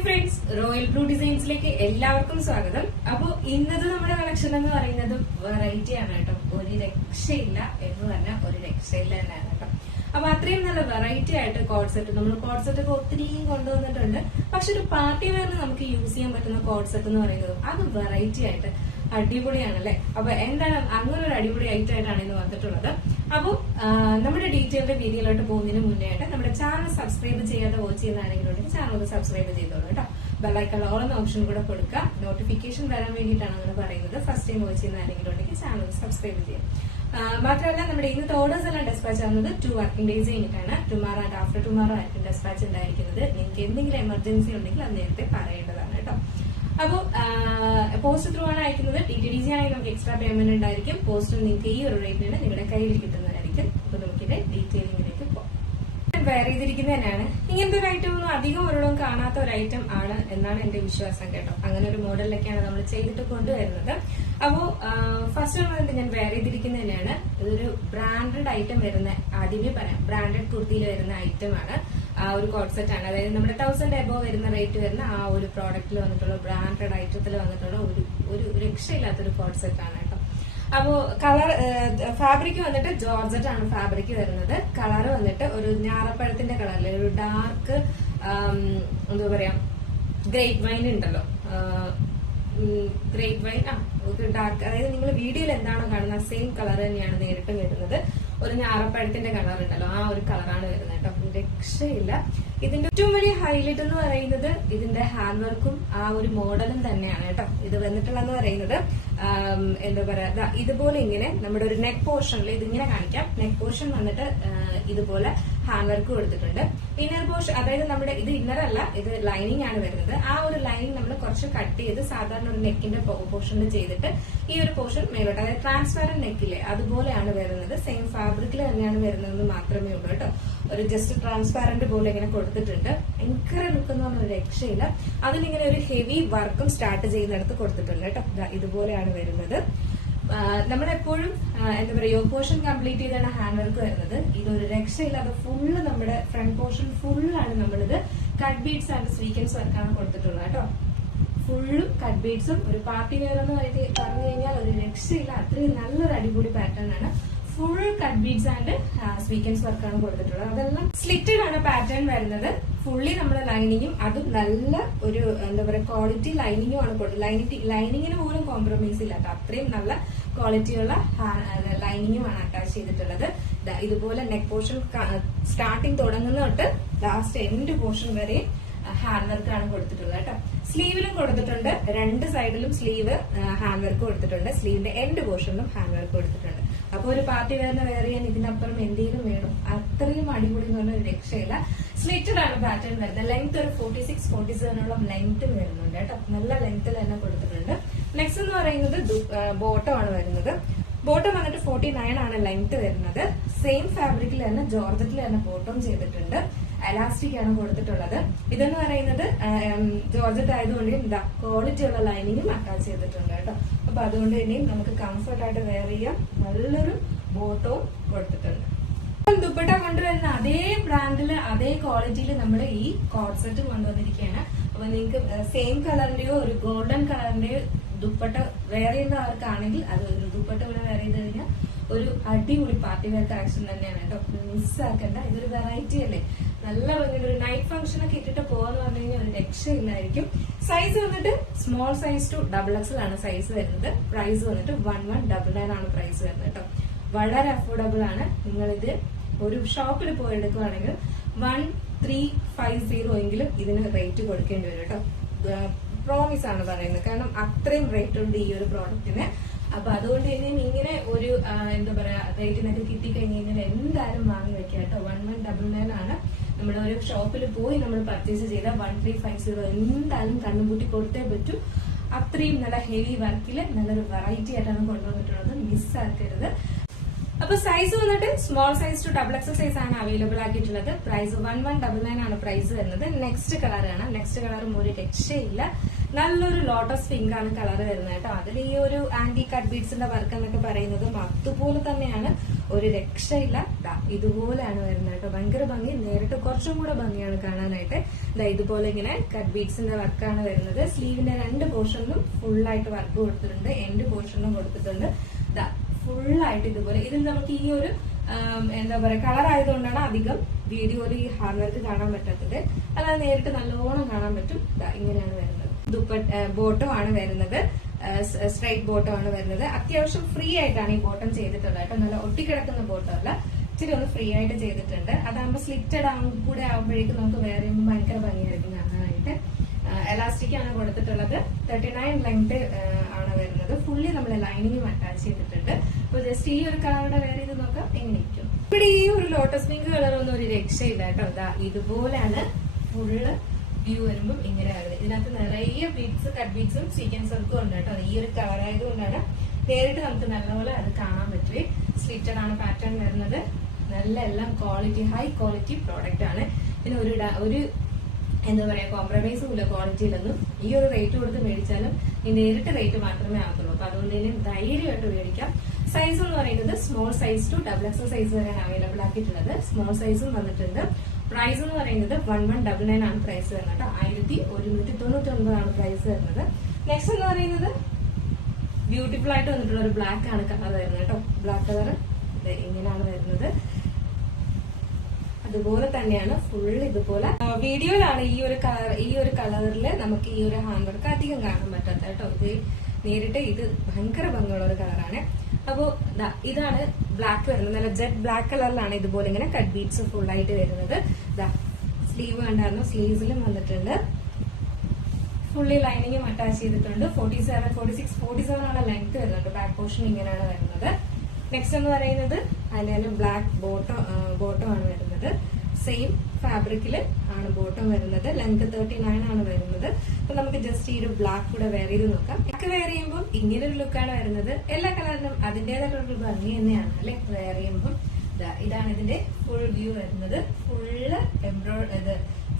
Hi friends, royal blue ഡിസൈൻസിലേക്ക് എല്ലാവർക്കും സ്വാഗതം. അപ്പൊ ഇന്നത്തെ നമ്മുടെ കളക്ഷൻ എന്ന് പറയുന്നത് വെറൈറ്റി ആണ് കേട്ടോ. ഒരു രക്ഷയില്ല എന്ന് പറഞ്ഞാൽ ഒരു രക്ഷയില്ല തന്നെയാണ് കേട്ടോ. അപ്പൊ അത്രയും നല്ല വെറൈറ്റി ആയിട്ട് കോഡ് സെറ്റ്, നമ്മൾ കോഡ് സെറ്റ് ഒക്കെ ഒത്തിരിയും കൊണ്ടുവന്നിട്ടുണ്ട്. പക്ഷെ ഒരു പാർട്ടി വെയറിന് നമുക്ക് യൂസ് ചെയ്യാൻ പറ്റുന്ന കോഡ് സെറ്റ് എന്ന് പറയുന്നത് അത് വെറൈറ്റി ആയിട്ട് അടിപൊളിയാണല്ലേ. അപ്പൊ എന്താണ് അങ്ങനെ ഒരു അടിപൊളി ഐറ്റം ആയിട്ടാണ് ഇന്ന് വന്നിട്ടുള്ളത്. അപ്പോൾ നമ്മുടെ ഡീറ്റെയിൽഡ് വീഡിയോയിലോട്ട് പോകുന്നതിന് മുന്നേ ആയിട്ട് നമ്മുടെ ചാനൽ സബ്സ്ക്രൈബ് ചെയ്യാതെ വാച്ച് ചെയ്യുന്നതാണെങ്കിലുണ്ടെങ്കിൽ ചാനൽ ഒന്ന് സബ്സ്ക്രൈബ് ചെയ്തോളൂ കേട്ടോ. ബെല്ലൈക്കൺ ഓൾ എന്ന ഓപ്ഷൻ കൂടെ കൊടുക്കുക. നോട്ടിഫിക്കേഷൻ വരാൻ വേണ്ടിയിട്ടാണ് അങ്ങനെ പറയുന്നത്. ഫസ്റ്റ് ടൈം വാച്ച് ചെയ്യുന്നതാണെങ്കിലുണ്ടെങ്കിൽ ചാനൽ സബ്സ്ക്രൈബ് ചെയ്യാം. മാത്രമല്ല നമ്മുടെ ഇന്നത്തെ ഓർഡേഴ്സ് എല്ലാം ഡെസ്പാച്ച് ആവുന്നത് 2 വർക്കിംഗ് ഡേയ്സ് കഴിഞ്ഞിട്ടാണ്. ടുമാറോ ആൻഡ് ആഫ്റ്റർ ടുമാറോ ആയിരിക്കും ഡെസ്പാച്ച് ഉണ്ടായിരിക്കുന്നത്. നിങ്ങൾക്ക് എന്തെങ്കിലും എമർജൻസി ഉണ്ടെങ്കിൽ അത് നേരത്തെ പറയേണ്ടതാണ് കേട്ടോ. അപ്പോൾ പോസ്റ്റ് ത്രൂ ആണ് അയക്കുന്നത്. TTDC ആണെങ്കിൽ നമുക്ക് എക്സ്ട്രാ പേയ്മെന്റ് ഉണ്ടായിരിക്കും. പോസ്റ്റ് നിങ്ങൾക്ക് ഈ ഒരു റേറ്റിന് നിങ്ങളുടെ കയ്യിൽ കിട്ടുന്നതായിരിക്കും. അപ്പൊ നമുക്കിന്റെ ഡീറ്റെയിലിംഗിലേക്ക് പോകാം. വെയർ ചെയ്തിരിക്കുന്നത് തന്നെയാണ്. ഇങ്ങനത്തെ ഒരു ഐറ്റം ഒന്നും അധികം ഒരിടവും കാണാത്ത ഒരു ഐറ്റം ആണ് എന്നാണ് എന്റെ വിശ്വാസം കേട്ടോ. അങ്ങനെ ഒരു മോഡലിലൊക്കെയാണ് നമ്മൾ ചെയ്തിട്ട് കൊണ്ടുവരുന്നത്. അപ്പോ ഫസ്റ്റ് വന്നിട്ട് ഞാൻ വെയർ ചെയ്തിരിക്കുന്നത് തന്നെയാണ്. ഇതൊരു ബ്രാൻഡഡ് ഐറ്റം വരുന്ന, ആദ്യമേ പറയാം, ബ്രാൻഡഡ് കുർത്തിയിൽ വരുന്ന ഐറ്റം ആണ്. ആ ഒരു കോഡ് സെറ്റ് ആണ്. അതായത് നമ്മുടെ 1000 എബോവ് വരുന്ന റേറ്റ് വരുന്ന ആ ഒരു പ്രോഡക്റ്റിൽ വന്നിട്ടുള്ള ബ്രാൻഡഡ് ഐറ്റത്തിൽ വന്നിട്ടുള്ള ഒരു രക്ഷയില്ലാത്തൊരു കോഡ് സെറ്റ് ആണ് കേട്ടോ. അപ്പോ കളർ ഫാബ്രിക് വന്നിട്ട് ജോർജറ്റ് ആണ് ഫാബ്രിക് വരുന്നത്. കളർ വന്നിട്ട് ഒരു ഞാറപ്പഴത്തിന്റെ കളറിൽ ഒരു ഡാർക്ക് എന്താ പറയാ, ഗ്രേപ്പ് വൈൻ ഉണ്ടല്ലോ, ഗ്രേപ്പ് വൈൻ ഡാർക്ക്, അതായത് നിങ്ങൾ വീഡിയോയിൽ എന്താണോ കാണുന്നത് സെയിം കളർ തന്നെയാണ് നേരിട്ട് വരുന്നത്. ഒരു ഞാറപ്പഴത്തിന്റെ കളർ ഉണ്ടല്ലോ, ആ ഒരു കളറാണ് വരുന്നത് കേട്ടോ. രക്ഷയില്ല. ഇതിന്റെ ഏറ്റവും വലിയ ഹൈലൈറ്റ് എന്ന് പറയുന്നത് ഇതിന്റെ ഹാൻഡ് വർക്കും ആ ഒരു മോഡലും തന്നെയാണ് കേട്ടോ. ഇത് വന്നിട്ടുള്ളതെന്ന് പറയുന്നത് എന്താ പറയാ, ഇതുപോലെ ഇങ്ങനെ നമ്മുടെ ഒരു നെക്ക് പോർഷനിൽ ഇതിങ്ങനെ കാണിക്കാം. നെക്ക് പോർഷൻ വന്നിട്ട് ഇതുപോലെ ഹാൻഡ് വർക്ക് കൊടുത്തിട്ടുണ്ട്. ഇന്നർ പോർഷൻ, അതായത് നമ്മുടെ ഇത് ഇന്നർ അല്ല, ഇത് ലൈനിങ് ആണ് വരുന്നത്. ആ ഒരു ലൈനിങ് നമ്മൾ കുറച്ച് കട്ട് ചെയ്ത് സാധാരണ ഒരു നെക്കിന്റെ പോർഷനിൽ ചെയ്തിട്ട് ഈ ഒരു പോർഷൻ മേലോട്ട്, അതായത് ട്രാൻസ്പാരന്റ് നെക്കിലെ അതുപോലെയാണ് വരുന്നത്. സെയിം ഫാബ്രിക്കിൽ തന്നെയാണ് വരുന്നതെന്ന് മാത്രമേ ഉള്ളൂ കേട്ടോ. ഒരു ജസ്റ്റ് ട്രാൻസ്പാരന്റ് പോലെ ഇങ്ങനെ കൊടുത്തിട്ടുണ്ട്. ഭയങ്കര ലുക്ക് എന്ന് പറഞ്ഞ ഒരു രക്ഷയില്ല. അതിലിങ്ങനെ ഒരു ഹെവി വർക്കും സ്റ്റാർട്ട് ചെയ്യുന്നിടത്ത് കൊടുത്തിട്ടുണ്ട് കേട്ടോ. ഇതുപോലെയാണ് വരുന്നത്. നമ്മളെപ്പോഴും എന്താ പറയുക, യോ പോർഷൻ കംപ്ലീറ്റ് ചെയ്താണ് ഹാൻഡ് വർക്ക് വരുന്നത്. ഇതൊരു രക്ഷയില്ലാതെ ഫുള്ള് നമ്മുടെ ഫ്രണ്ട് പോർഷൻ ഫുള്ളാണ് നമ്മളിത് കട്ട് ബീഡ്സ് ആൻഡ് സ്വീക്കൻസ് വർക്കാണ് കൊടുത്തിട്ടുള്ളത് കേട്ടോ. ഫുള്ളും കട്ട് ബീഡ്സും ഒരു പാർട്ടി വെയർ എന്ന് പറഞ്ഞു കഴിഞ്ഞാൽ ഒരു രക്ഷയില്ല. അത്രയും നല്ലൊരു അടിപൊളി പാറ്റേൺ ആണ്. Full cut beads and sequins വർക്കാണ് കൊടുത്തിട്ടുള്ളത്. അതെല്ലാം സ്ലിറ്റഡ് ആണ് പാറ്റേൺ വരുന്നത്. ഫുള്ളി നമ്മുടെ ലൈനിങ്ങും അതും നല്ല ഒരു എന്താ പറയുക ക്വാളിറ്റി ലൈനിങ്ങും ആണ് കൊടുത്തത്. ലൈനിങ്ങിന് പോലും കോംപ്രമൈസ് ഇല്ലാത്ത അത്രയും നല്ല ക്വാളിറ്റിയുള്ള ലൈനിങ്ങുമാണ് അറ്റാച്ച് ചെയ്തിട്ടുള്ളത്. ഇതുപോലെ നെക്ക് പോർഷൻ സ്റ്റാർട്ടിങ് തുടങ്ങുന്ന തൊട്ട് ലാസ്റ്റ് എൻഡ് പോർഷൻ വരെ ഹാൻഡ് വർക്ക് ആണ് കൊടുത്തിട്ടുള്ളത് കേട്ടോ. സ്ലീവിലും കൊടുത്തിട്ടുണ്ട്. രണ്ട് സൈഡിലും സ്ലീവ് ഹാൻഡ് വർക്ക് കൊടുത്തിട്ടുണ്ട്. സ്ലീവിന്റെ എൻഡ് പോർഷനിലും ഹാൻഡ് വർക്ക് കൊടുത്തിട്ടുണ്ട്. അപ്പൊ ഒരു പാർട്ടി വെയറിന് വെയർ ചെയ്യാൻ ഇതിനപ്പുറം എന്തെങ്കിലും വേണം. അത്രയും അടിപൊളി എന്ന് പറഞ്ഞ ഒരു രക്ഷയില്ല. സ്ലിറ്റഡ് ആണ് പാറ്റേൺ വരുന്നത്. ലെങ്ത് ഒരു 46-47 ലെങ്ത് വരുന്നുണ്ട് കേട്ടോ. നല്ല ലെങ്ത്തിൽ തന്നെ കൊടുത്തിട്ടുണ്ട്. നെക്സ്റ്റ് എന്ന് പറയുന്നത് ബോട്ടം ആണ് വരുന്നത്. ബോട്ടം വന്നിട്ട് 49 ആണ് ലെങ്ത് വരുന്നത്. സെയിം ഫാബ്രിക്കിൽ തന്നെ ജോർജറ്റിൽ തന്നെ ബോട്ടം ചെയ്തിട്ടുണ്ട്. എലാസ്റ്റിക് ആണ് കൊടുത്തിട്ടുള്ളത്. ഇതെന്ന് പറയുന്നത് ജോർജറ്റ് ആയതുകൊണ്ട് എന്താ ക്വാളിറ്റി ഉള്ള ലൈനിങ്ങും അറ്റാച്ച് ചെയ്തിട്ടുണ്ട് കേട്ടോ. അപ്പൊ അതുകൊണ്ട് തന്നെയും നമുക്ക് കംഫർട്ട് ആയിട്ട് വെയർ ചെയ്യാം. നല്ലൊരു ബോട്ടവും കൊടുത്തിട്ടുണ്ട്. ദുപ്പട്ട കൊണ്ടുവരുന്ന അതേ ബ്രാൻഡില് അതേ ക്വാളിറ്റിയിൽ നമ്മൾ ഈ കോഡ് സെറ്റ് കൊണ്ടുവന്നിരിക്കുകയാണ്. അപ്പൊ നിങ്ങൾക്ക് സെയിം കളറിന്റെയോ ഒരു ഗോൾഡൻ കളറിന്റെയോ ദുപ്പട്ട വെയർ ചെയ്യുന്ന ആൾക്കാണെങ്കിൽ അത് ഒരു ദുപ്പട്ട കൂടെ വെയർ ചെയ്ത് കഴിഞ്ഞാൽ ഒരു അടിപൊളി പാർട്ടി വെയർ കളക്ഷൻ തന്നെയാണ് കേട്ടോ. മിസ്സാക്കണ്ട. ഇതൊരു വെറൈറ്റി അല്ലേ. നല്ല ഭംഗിയുള്ള ഒരു നൈറ്റ് ഫംഗ്ഷൻ ഒക്കെ ഇട്ടിട്ട് പോകാന്ന് പറഞ്ഞു കഴിഞ്ഞാൽ ഒരു രക്ഷയില്ലായിരിക്കും. സൈസ് വന്നിട്ട് സ്മോൾ സൈസ് ടു XXL ആണ് സൈസ് വരുന്നത്. പ്രൈസ് വന്നിട്ട് 1199 ആണ് പ്രൈസ് വരുന്നത് കേട്ടോ. വളരെ അഫോർഡബിൾ ആണ്. നിങ്ങളിത് ഒരു ഷോപ്പിൽ പോയി എടുക്കുകയാണെങ്കിൽ 1350 എങ്കിലും ഇതിന് റേറ്റ് കൊടുക്കേണ്ടി വരും കേട്ടോ. പ്രോമിസ് ആണ് പറയുന്നത്. കാരണം അത്രയും റേറ്റ് ഉണ്ട് ഈ ഒരു പ്രോഡക്റ്റിന്. അപ്പൊ അതുകൊണ്ട് തന്നെ ഇങ്ങനെ ഒരു എന്താ പറയാ റേറ്റിനൊക്കെ കിട്ടിക്കഴിഞ്ഞ് കഴിഞ്ഞാൽ എന്തായാലും വാങ്ങി വെക്കാം കേട്ടോ. 1199 ആണ്. നമ്മുടെ ഒരു ഷോപ്പിൽ പോയി നമ്മൾ പർച്ചേസ് ചെയ്താൽ 1350 എന്തായാലും കണ്ണുപൂട്ടി കൊടുത്തേ പറ്റൂ. അത്രയും നല്ല ഹെവി വർക്കില് നല്ലൊരു വെറൈറ്റി ആയിട്ടാണ് കൊണ്ടുവന്നിട്ടുള്ളത്. മിസ്സാക്കരുത്. അപ്പൊ സൈസ് വന്നിട്ട് small size to double XL size ആണ് അവൈലബിൾ ആക്കിയിട്ടുള്ളത്. പ്രൈസ് 1199 ആണ് പ്രൈസ് വരുന്നത്. നെക്സ്റ്റ് കളർ ആണ്. നെക്സ്റ്റ് കളറും ഒരു രക്ഷയില്ല. നല്ലൊരു ലോട്ടസ് പിങ്ക് ആണ് കളർ വരുന്നത് കേട്ടോ. അതിൽ ഈ ഒരു ആന്റി കട്ട് ബീഡ്സിന്റെ വർക്ക് എന്നൊക്കെ പറയുന്നതും അതുപോലെ തന്നെയാണ്, ഒരു രക്ഷയില്ല. ഇതുപോലെയാണ് വരുന്നത് കേട്ടോ. ഭയങ്കര ഭംഗി, നേരിട്ട് കുറച്ചും കൂടെ ഭംഗിയാണ് കാണാനായിട്ട്. ഇതുപോലെ ഇങ്ങനെ കട്ട് ബീഡ്സിന്റെ വർക്കാണ് വരുന്നത്. സ്ലീവിന്റെ 2 പോർഷനിലും ഫുള്ളായിട്ട് വർക്ക് കൊടുത്തിട്ടുണ്ട്, എൻഡ് പോർഷനിലും കൊടുത്തിട്ടുണ്ട്. ഫുള്ളായിട്ട് ഇതുപോലെ. ഇതിൽ നമുക്ക് ഈ ഒരു എന്താ പറയാ കളർ ആയതുകൊണ്ടാണ് അധികം വീഡിയോയിൽ ഈ ഹാർഡ് വർക്ക് കാണാൻ പറ്റാത്തത്. അല്ലാതെ നേരിട്ട് നല്ലോണം കാണാൻ പറ്റും. ഇങ്ങനെയാണ് വരുന്നത്. ബോട്ടം ആണ് വരുന്നത്, സ്ട്രൈറ്റ് ബോട്ടം ആണ് വരുന്നത്. അത്യാവശ്യം ഫ്രീ ആയിട്ടാണ് ഈ ബോട്ടം ചെയ്തിട്ടുള്ളത് കേട്ടോ. നല്ല ഒട്ടിക്കിടക്കുന്ന ബോട്ടം അല്ല, ഇച്ചിരി ഒന്ന് ഫ്രീ ആയിട്ട് ചെയ്തിട്ടുണ്ട്. അതാകുമ്പോൾ സ്ലിറ്റഡ് കൂടെ ആകുമ്പോഴേക്കും നമുക്ക് വേറെ ഭയങ്കര ഭംഗിയായിരിക്കും കാണാനായിട്ട്. എലാസ്റ്റിക് ആണ് കൊടുത്തിട്ടുള്ളത്. 39 ലെങ്ത് ആണ് വരുന്നത്. ഫുള്ളി നമ്മൾ ലൈനിങ്ങും അറ്റാച്ച് ചെയ്തിട്ടുണ്ട്. അപ്പൊ ജസ്റ്റ് ഈ ഒരു കളറുടെ വേറെ ഇത് നോക്കാം എങ്ങനെയിരിക്കും. ഇവിടെ ഈ ഒരു ലോട്ടസ് പിങ്ക് കളർ ഒന്നും ഒരു രക്ഷയില്ല കേട്ടോ. ഇതുപോലെയാണ് ഫുള്ള് വ്യൂ വരുമ്പോൾ ഇങ്ങനെയാണ്. ഇതിനകത്ത് നിറയെ ബീഡ്സ്, കട്ട് ബീഡ്സും സീക്വൻസ് വർക്കും ഉണ്ട് കേട്ടോ. ഈ ഒരു കളർ ആയതുകൊണ്ടാണ് നേരിട്ട് നമുക്ക് നല്ലപോലെ അത് കാണാൻ പറ്റുവേ. സ്ലിറ്റഡ് ആണ് പാറ്റേൺ വരുന്നത്. നല്ല എല്ലാം ക്വാളിറ്റി, ഹൈ ക്വാളിറ്റി പ്രോഡക്റ്റ് ആണ്. പിന്നെ ഒരു എന്താ പറയാ കോംപ്രമൈസും ഇല്ല ക്വാളിറ്റിയിലൊന്നും. ഈ ഒരു റേറ്റ് കൊടുത്ത് മേടിച്ചാലും ഈ നേരിട്ട് റേറ്റ് മാത്രമേ ആകത്തുള്ളൂ. അപ്പൊ അതുകൊണ്ട് തന്നെ ധൈര്യമായിട്ട് മേടിക്കാം. സൈസ് എന്ന് പറയുന്നത് small size to double XL size വരെയാണ് അവൈലബിൾ ആക്കിയിട്ടുള്ളത്. സ്മോൾ സൈസും വന്നിട്ടുണ്ട്. പ്രൈസ് എന്ന് പറയുന്നത് 1199 ആണ് പ്രൈസ് വരുന്നത്. 1199 ആണ് പ്രൈസ് വരുന്നത്. നെക്സ്റ്റ് എന്ന് പറയുന്നത് ബ്യൂട്ടിഫുൾ ആയിട്ട് വന്നിട്ടുള്ള ഒരു ബ്ലാക്ക് ആണ് കളർ വരുന്നത് കേട്ടോ. ബ്ലാക്ക് കളർ ഇങ്ങനെയാണ് വരുന്നത്. അതുപോലെ തന്നെയാണ് ഫുൾ ഇതുപോലെ. വീഡിയോയിലാണ് ഈ ഒരു കളറിൽ നമുക്ക് ഈ ഒരു ഹാൻഡ് വർക്ക് അധികം കാണാൻ പറ്റാത്ത കേട്ടോ. ഇത് നേരിട്ട് ഇത് ഭയങ്കര ഭംഗിയുള്ള ഒരു കളറാണ്. അപ്പോ ഇതാണ് ബ്ലാക്ക് വരുന്നത്. നല്ല ജെറ്റ് ബ്ലാക്ക് കളറിലാണ് ഇതുപോലെ ഇങ്ങനെ കട്ട് ബീഡ്സ് ഫുൾ ആയിട്ട് വരുന്നത്. സ്ലീവ് കണ്ടായിരുന്നു, സ്ലീവ്സിലും വന്നിട്ടുണ്ട്. ഫുള്ളി ലൈനിങ്ങും അറ്റാച്ച് ചെയ്തിട്ടുണ്ട്. 47 ആണ് ലെങ്ത് വരുന്നുണ്ട്. ബാക്ക് പോർഷൻ ഇങ്ങനെയാണ് വരുന്നത്. നെക്സ്റ്റ് എന്ന് പറയുന്നത് അതിന് ബ്ലാക്ക് ബോട്ടം ആണ് വരുന്നത്. സെയിം ഫാബ്രിക്കില് ആണ് ബോട്ടം വരുന്നത്. ലെങ്ത് 39 ആണ് വരുന്നത്. അപ്പൊ നമുക്ക് ജസ്റ്റ് ഈ ഒരു ബ്ലാക്ക് കൂടെ വെയർ ചെയ്ത് നോക്കാം. ബ്ലാക്ക് വെയർ ചെയ്യുമ്പോൾ ഇങ്ങനെ ഒരു ലുക്കാണ് വരുന്നത്. എല്ലാ കളറിനും അതിന്റേതായിട്ടുള്ള ഭംഗി തന്നെയാണ് അല്ലെ വെയർ ചെയ്യുമ്പോൾ. ഇതാണ് ഇതിന്റെ ഫുൾ വ്യൂ വരുന്നത്.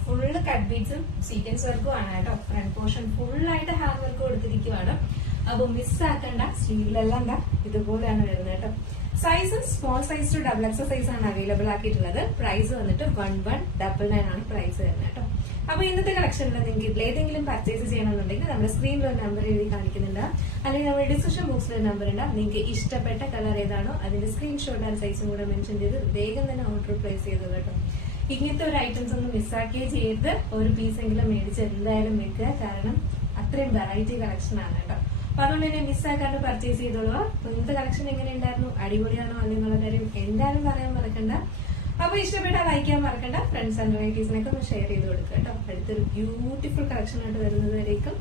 ഫുള്ള് കട്ട് ബീഡ്സും സീക്വൻസ് വർക്കും ആണ് കേട്ടോ. ഫ്രണ്ട് പോർഷൻ ഫുള്ളായിട്ട് ഹാൻഡ് വർക്ക് കൊടുത്തിരിക്കുവാണ്. അപ്പൊ മിസ്സാക്കണ്ട. സ്ലീവിലെല്ലാം ഇതുപോലെയാണ് വരുന്നത് കേട്ടോ. Size small size to double XL size ആണ് അവൈലബിൾ ആക്കിയിട്ടുള്ളത്. പ്രൈസ് വന്നിട്ട് 1199 ആണ് പ്രൈസ് വരുന്നത് കേട്ടോ. അപ്പൊ ഇന്നത്തെ കളക്ഷനിൽ നിങ്ങൾക്ക് ഏതെങ്കിലും പർച്ചേസ് ചെയ്യണമെന്നുണ്ടെങ്കിൽ നമ്മുടെ സ്ക്രീനിൽ ഒരു നമ്പർ എഴുതി കാണിക്കുന്നുണ്ട്, അല്ലെങ്കിൽ നമ്മുടെ ഡിസ്ക്രിപ്ഷൻ ബോക്സിൽ ഒരു നമ്പർ ഉണ്ട്. നിങ്ങൾക്ക് ഇഷ്ടപ്പെട്ട കളർ ഏതാണോ അതിന്റെ സ്ക്രീൻഷോട്ട് ആൻഡ് സൈസും കൂടെ മെൻഷൻ ചെയ്ത് വേഗം തന്നെ ഓർഡർ പ്ലേസ് ചെയ്തു കേട്ടോ. ഇങ്ങനത്തെ ഒരു ഐറ്റംസ് ഒന്നും മിസ്സാക്കിയേ ചെയ്ത് ഒരു പീസെങ്കിലും മേടിച്ച് എന്തായാലും വെക്കുക. കാരണം അത്രയും വെറൈറ്റി കളക്ഷൻ ആണ് കേട്ടോ. അപ്പൊ അതുകൊണ്ട് തന്നെ മിസ്സാക്കാണ്ട് പർച്ചേസ് ചെയ്തോളൂ. അപ്പൊ ഇന്നത്തെ കളക്ഷൻ എങ്ങനെ ഉണ്ടായിരുന്നു? അടിപൊളിയാണോ അല്ലെങ്കിൽ ഉള്ള കാര്യം എന്തായാലും പറയാൻ മറക്കണ്ട. അപ്പൊ ഇഷ്ടപ്പെട്ടാൽ ലൈക്ക് ചെയ്യാൻ മറക്കണ്ട. ഫ്രണ്ട്സ് ആൻഡ് റിലേറ്റീവ്സിനൊക്കെ ഒന്ന് ഷെയർ ചെയ്ത് കൊടുക്കുക കേട്ടോ. അടുത്തൊരു ബ്യൂട്ടിഫുൾ കളക്ഷൻ ആയിട്ട് വരുന്നത് വരേക്കും